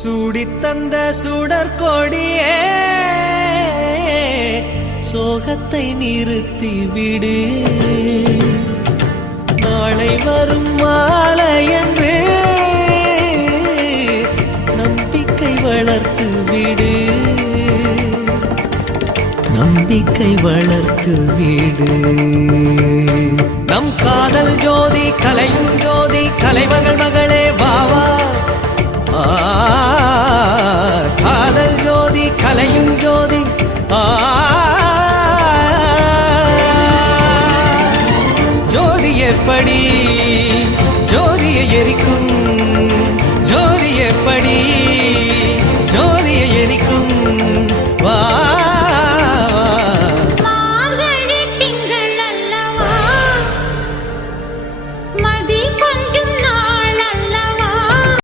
சூடித்தந்த சுடற்கொடியே சோகத்தை நிறுத்தி விடு. நாளை வரும் மாலை என்று நம்பிக்கை வளர்த்து விடு. நம்பிக்கை வளர்த்து விடு. நம் காதல் ஜோதி கலையும் ஜோதி கலைமகள் மகளே வாவா. காதல் ஜோதி கலையும் ஜோதி ஜோதி எப்படி ஜோதியை எரிக்கும்